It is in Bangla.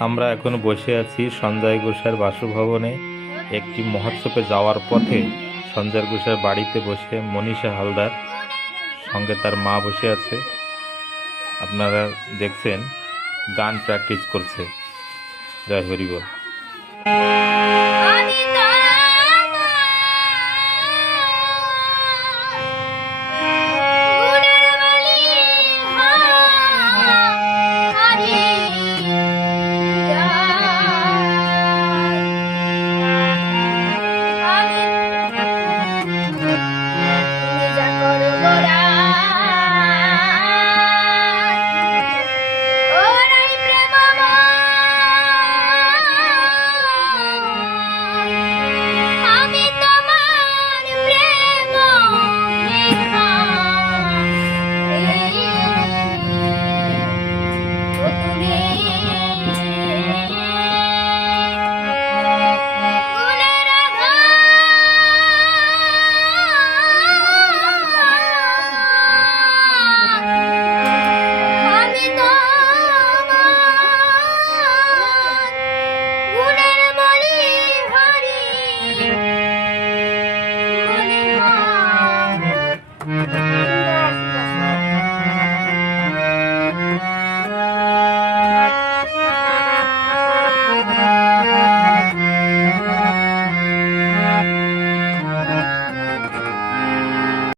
আমরা এখন বসে আছি সঞ্জয় ঘোষের বাসভবনে। একটি মহোৎসবে যাওয়ার পথে সঞ্জয় ঘোষের বাড়িতে বসে মনীষা হালদার সঙ্গে তার মা বসে আছে। আপনারা দেখছেন গান প্র্যাকটিস করছে। জয় হরি বল।